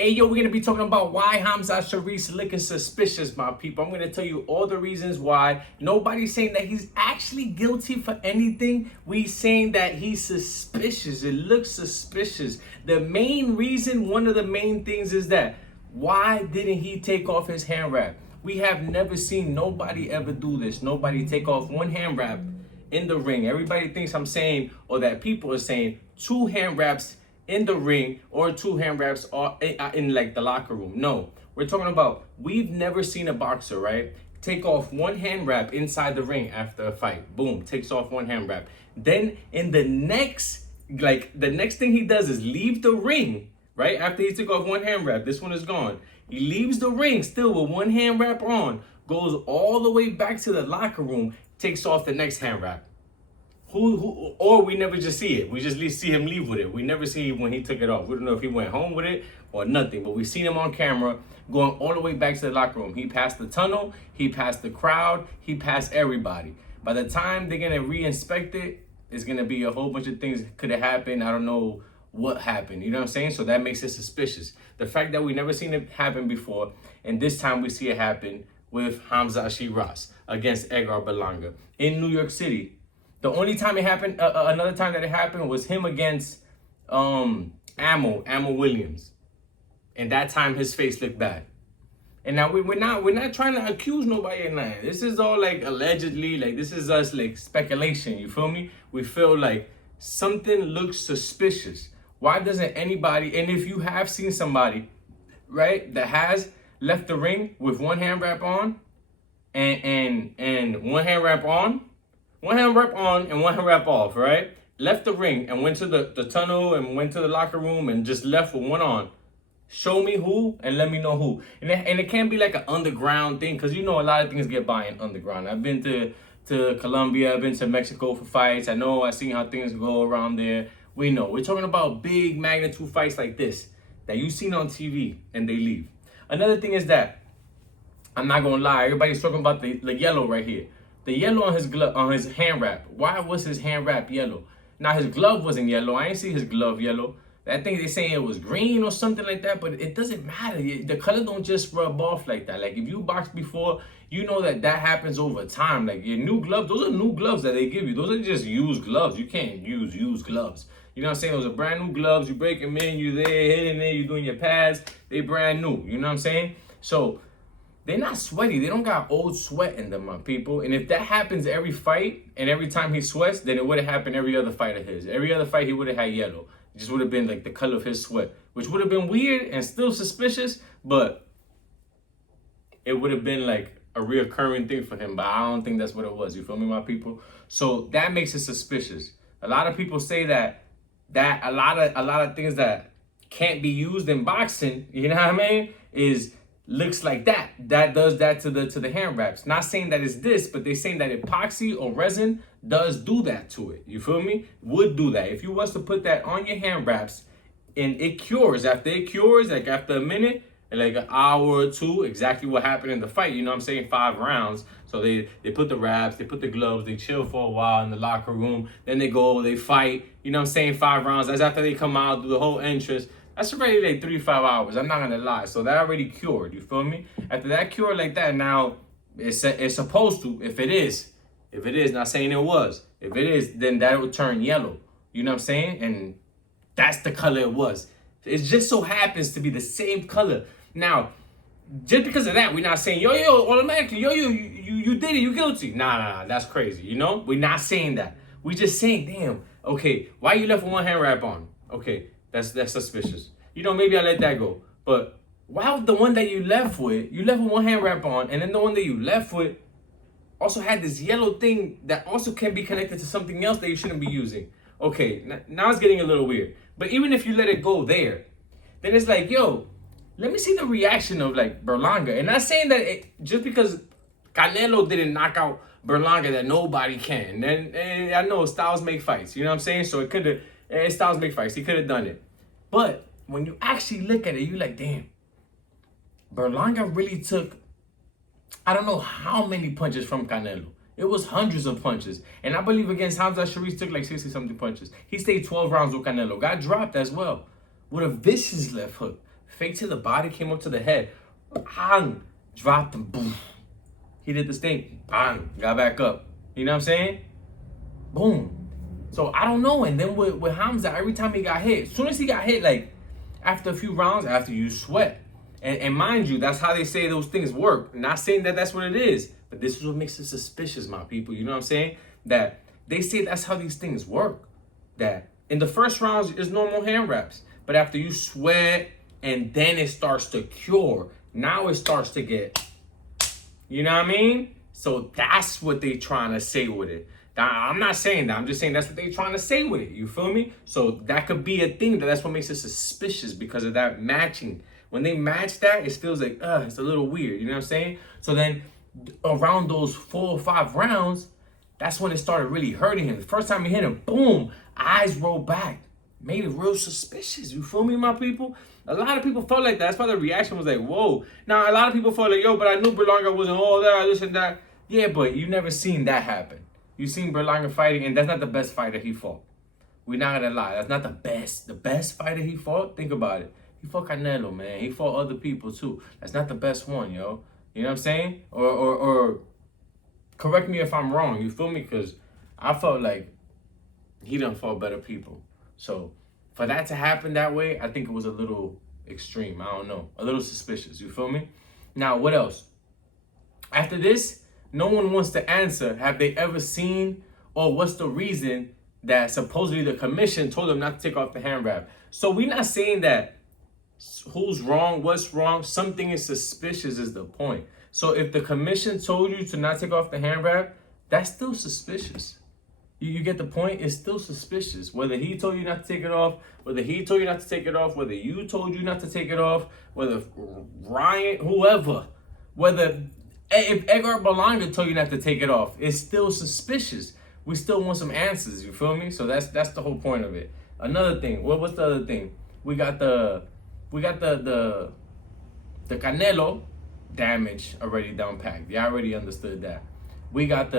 Hey, yo, we're going to be talking about why Hamzah Sheeraz looking suspicious, my people. I'm going to tell you all the reasons why. Nobody's saying that he's actually guilty for anything. We saying that he's suspicious. It looks suspicious. The main reason, one of the main things is that why didn't he take off his hand wrap? We have never seen nobody ever do this. Nobody take off one hand wrap in the ring. Everybody thinks I'm saying, or that people are saying, two hand wraps in the ring or two hand wraps in like the locker room. No, we're talking about, we've never seen a boxer, right, take off one hand wrap inside the ring after a fight. Boom, takes off one hand wrap. Then in the next thing he does is leave the ring, right? After he took off one hand wrap, this one is gone. He leaves the ring still with one hand wrap on, goes all the way back to the locker room, takes off the next hand wrap. Or we never just see it. We just see him leave with it. We never see when he took it off. We don't know if he went home with it or nothing, but we seen him on camera going all the way back to the locker room. He passed the tunnel, he passed the crowd, he passed everybody. By the time they're gonna re-inspect it, it's gonna be a whole bunch of things could have happened. I don't know what happened. You know what I'm saying? So that makes it suspicious. The fact that we never seen it happen before, and this time we see it happen with Hamzah Sheeraz against Edgar Berlanga in New York City. The only time it happened, another time that it happened was him against Ammo Williams, and that time his face looked bad. And now we're not trying to accuse nobody of nothing. This is all like allegedly, like this is us like speculation. You feel me? We feel like something looks suspicious. Why doesn't anybody? And if you have seen somebody, right, that has left the ring with one hand wrap on, and one hand wrap on. One hand wrap on and one hand wrap off, right? Left the ring and went to the tunnel and went to the locker room and just left with one on. Show me who and let me know who. And it can't be like an underground thing, because you know a lot of things get buying underground. I've been to Colombia, I've been to Mexico for fights. I seen how things go around there. We know. We're talking about big magnitude fights like this that you seen on TV and they leave. Another thing is that, I'm not gonna lie, everybody's talking about the yellow right here. The yellow on his glove, on his hand wrap. Why was his hand wrap yellow? Now his glove wasn't yellow. I didn't see his glove yellow. I think they're saying it was green or something like that, but it doesn't matter. The color don't just rub off like that. Like if you boxed before, you know that happens over time. Like your new gloves, those are new gloves that they give you. Those are just used gloves. You can't use used gloves. You know what I'm saying? Those are brand new gloves. You break them in, you there, hitting it, you're doing your pads. They brand new. You know what I'm saying? So they're not sweaty. They don't got old sweat in them, my people. And if that happens every fight and every time he sweats, then it would have happened every other fight of his. Every other fight he would have had yellow. It just would have been like the color of his sweat, which would have been weird and still suspicious, but it would have been like a reoccurring thing for him. But I don't think that's what it was. You feel me, my people? So that makes it suspicious. A lot of people say that a lot of things that can't be used in boxing, you know what I mean, looks like that does that to the hand wraps. Not saying that it's this, but they're saying that epoxy or resin does do that to it. You feel me? Would do that. If you was to put that on your hand wraps and it cures, after it cures, like after a minute, like an hour or two, exactly what happened in the fight, you know what I'm saying, 5 rounds. So they put the wraps, they put the gloves, they chill for a while in the locker room, then they go, they fight, you know what I'm saying, 5 rounds. That's after they come out, do the whole entrance. That's already like 3 to 5 hours. I'm not gonna lie. So that already cured. You feel me? After that cure like that, now it's supposed to. If it is, not saying it was. If it is, then that will turn yellow. You know what I'm saying? And that's the color it was. It just so happens to be the same color. Now, just because of that, we're not saying yo automatically you did it, you guilty. Nah, that's crazy. You know, we're not saying that. We just saying, damn. Okay, why you left with one hand wrap on? Okay. That's suspicious. You know, maybe I let that go. But why the one that you left with one hand wrap on, and then the one that you left with also had this yellow thing that also can be connected to something else that you shouldn't be using. Okay, now it's getting a little weird. But even if you let it go there, then it's like, yo, let me see the reaction of like Berlanga. And not saying that just because Canelo didn't knock out Berlanga that nobody can. And I know styles make fights. You know what I'm saying? So it could have. Styles make fights. He could have done it. But when you actually look at it, you're like, damn. Berlanga really took, I don't know how many punches from Canelo. It was hundreds of punches. And I believe against Hamzah, Sheeraz took like 60-something punches. He stayed 12 rounds with Canelo. Got dropped as well. With a vicious left hook. Fake to the body, came up to the head. Bang! Dropped him. Boom. He did this thing. Bang! Got back up. You know what I'm saying? Boom. So I don't know. And then with Hamzah, every time he got hit, as soon as he got hit, like after a few rounds, after you sweat. And mind you, that's how they say those things work. I'm not saying that that's what it is, but this is what makes it suspicious, my people. You know what I'm saying? That they say that's how these things work. That in the first rounds, it's normal hand wraps. But after you sweat and then it starts to cure, now it starts to get, you know what I mean? So that's what they trying to say with it. Now, I'm not saying that. I'm just saying that's what they trying to say with it. You feel me? So that could be a thing. That's what makes it suspicious because of that matching. When they match that, it feels like, it's a little weird. You know what I'm saying? So then around those 4 or 5 rounds, that's when it started really hurting him. The first time he hit him, boom, eyes rolled back. Made it real suspicious. You feel me, my people? A lot of people felt like that. That's why the reaction was like, whoa. Now, a lot of people felt like, yo, but I knew Berlanga wasn't all that, this and that. Yeah, but you never seen that happen. You seen Berlanga fighting, and that's not the best fighter he fought. We're not gonna lie. That's not the best. The best fighter he fought, think about it. He fought Canelo, man. He fought other people, too. That's not the best one, yo. You know what I'm saying? Or correct me if I'm wrong. You feel me? Because I felt like he done fought better people. So for that to happen that way, I think it was a little extreme. I don't know. A little suspicious. You feel me? Now, what else? After this, no one wants to answer. Have they ever seen or what's the reason that supposedly the commission told them not to take off the hand wrap? So we're not saying that who's wrong, what's wrong. Something is suspicious is the point. So if the commission told you to not take off the hand wrap, that's still suspicious. You get the point? It's still suspicious. Whether he told you not to take it off, whether he told you not to take it off, whether you told you not to take it off, whether Ryan, whoever, whether if Edgar Berlanga told you not to take it off, it's still suspicious. We still want some answers, you feel me? So that's the whole point of it. Another thing, what's the other thing? We got the Canelo damage already down packed. You already understood that. We got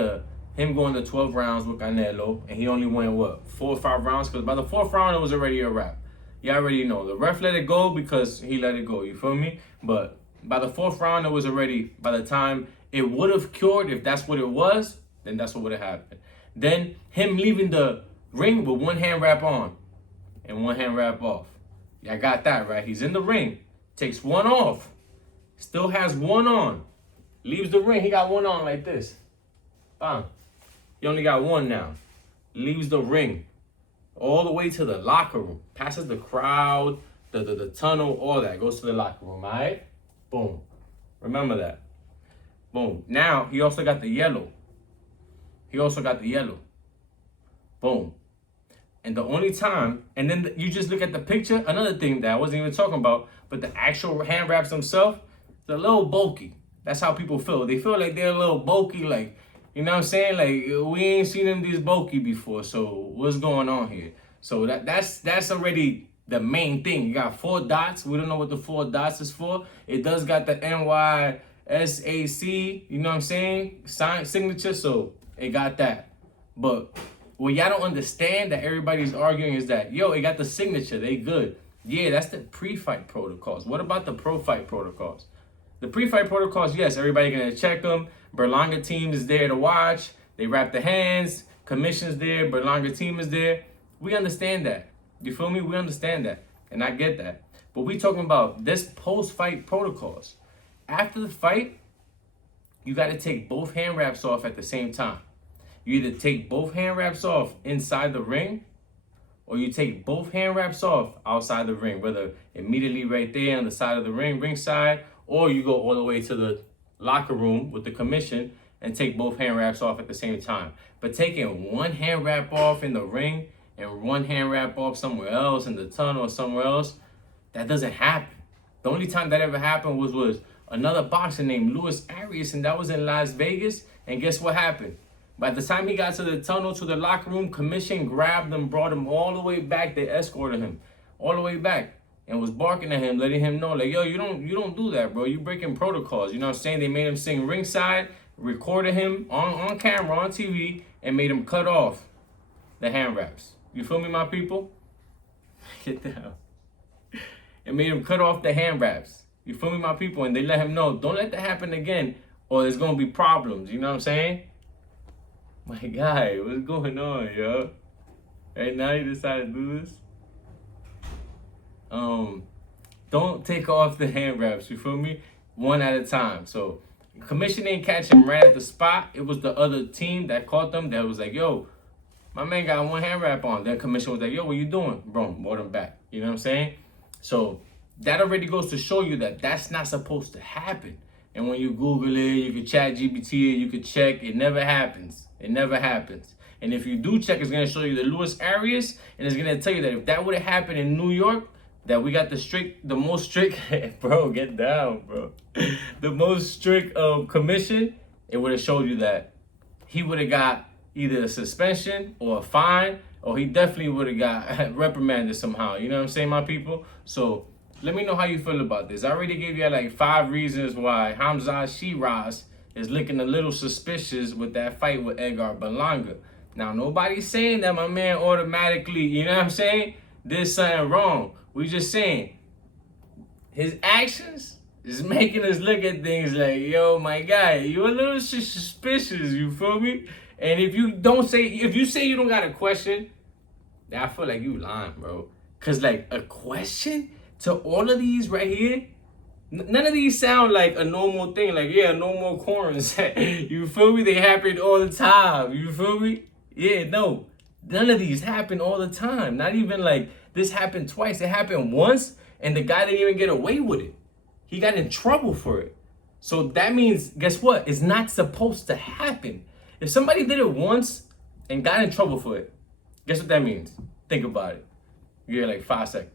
him going to 12 rounds with Canelo, and he only went, 4 or 5 rounds? Because by the 4th round, it was already a wrap. You already know. The ref let it go because he let it go, you feel me? But by the 4th round, it was already, by the time it would have cured, if that's what it was, then that's what would have happened. Then him leaving the ring with 1 hand wrap on and 1 hand wrap off. Y'all got that, right? He's in the ring, takes 1 off, still has 1 on, leaves the ring, he got 1 on like this. Bam. He only got 1 now. Leaves the ring all the way to the locker room. Passes the crowd, the tunnel, all that. Goes to the locker room, all right? Boom. Remember that. Boom. Now, he also got the yellow. Boom. And the only time, and then you just look at the picture, another thing that I wasn't even talking about, but the actual hand wraps themselves, they're a little bulky. That's how people feel. They feel like they're a little bulky, like, you know what I'm saying? Like, we ain't seen them this bulky before, so what's going on here? So that's already the main thing. You got 4 dots. We don't know what the 4 dots is for. It does got the NYSAC, you know what I'm saying? Signature, so it got that. But what y'all don't understand that everybody's arguing is that, yo, it got the signature. They good. Yeah, that's the pre-fight protocols. What about the pro-fight protocols? The pre-fight protocols, yes, everybody gonna check them. Berlanga team is there to watch. They wrap the hands. Commission's there. Berlanga team is there. We understand that. You feel me? We understand that. And I get that. But we talking about this post-fight protocols. After the fight, you got to take both hand wraps off at the same time. You either take both hand wraps off inside the ring, or you take both hand wraps off outside the ring, whether immediately right there on the side of the ring, ringside, or you go all the way to the locker room with the commission and take both hand wraps off at the same time. But taking 1 hand wrap off in the ring and 1 hand wrap off somewhere else in the tunnel or somewhere else, that doesn't happen. The only time that ever happened was another boxer named Luis Arias, and that was in Las Vegas. And guess what happened? By the time he got to the tunnel, to the locker room, commission grabbed him, brought him all the way back. They escorted him all the way back and was barking at him, letting him know, like, yo, you don't do that, bro. You breaking protocols. You know what I'm saying? They made him sing ringside, recorded him on camera, on TV, and made him cut off the hand wraps. You feel me, my people? Get down. and made him cut off the hand wraps. You feel me, my people? And they let him know, don't let that happen again, or there's gonna be problems. You know what I'm saying? My guy, what's going on, yo? Right now you decided to do this? Don't take off the hand wraps, you feel me? One at a time. So commission didn't catch him right at the spot. It was the other team that caught them that was like, yo, my man got one hand wrap on. Then commission was like, yo, what you doing? Boom, brought him back. You know what I'm saying? So that already goes to show you that that's not supposed to happen. And when you Google it, you can chat GPT it, you can check, it never happens. It never happens. And if you do check, it's gonna show you the Lewis areas, and it's gonna tell you that if that would have happened in New York, that we got the most strict, bro, get down, bro. The most strict commission, it would have showed you that he would have got either a suspension or a fine, or he definitely would have got reprimanded somehow. You know what I'm saying, my people? So let me know how you feel about this. I already gave you like 5 reasons why Hamzah Sheeraz is looking a little suspicious with that fight with Edgar Berlanga. Now, nobody's saying that my man automatically, you know what I'm saying, did something wrong. We just saying his actions is making us look at things like, yo, my guy, you a little suspicious, you feel me? And if you say you don't got a question, then I feel like you lying, bro. Cause like a question to all of these right here, none of these sound like a normal thing. Like, yeah, no more corns. You feel me? They happen all the time. You feel me? Yeah, no. None of these happen all the time. Not even like this happened twice. It happened once, and the guy didn't even get away with it. He got in trouble for it. So that means, guess what? It's not supposed to happen. If somebody did it once and got in trouble for it, guess what that means? Think about it. You get like 5 seconds.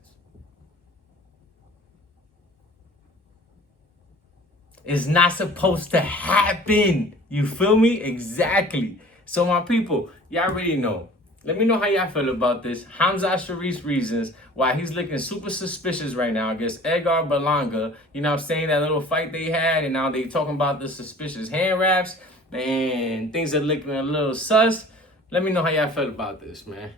It's not supposed to happen. You feel me? Exactly. So my people, y'all already know. Let me know how y'all feel about this. Hamzah Sheeraz reasons why he's looking super suspicious right now against Edgar Berlanga. You know what I'm saying? That little fight they had, and now they talking about the suspicious hand wraps, and things are looking a little sus. Let me know how y'all feel about this, man.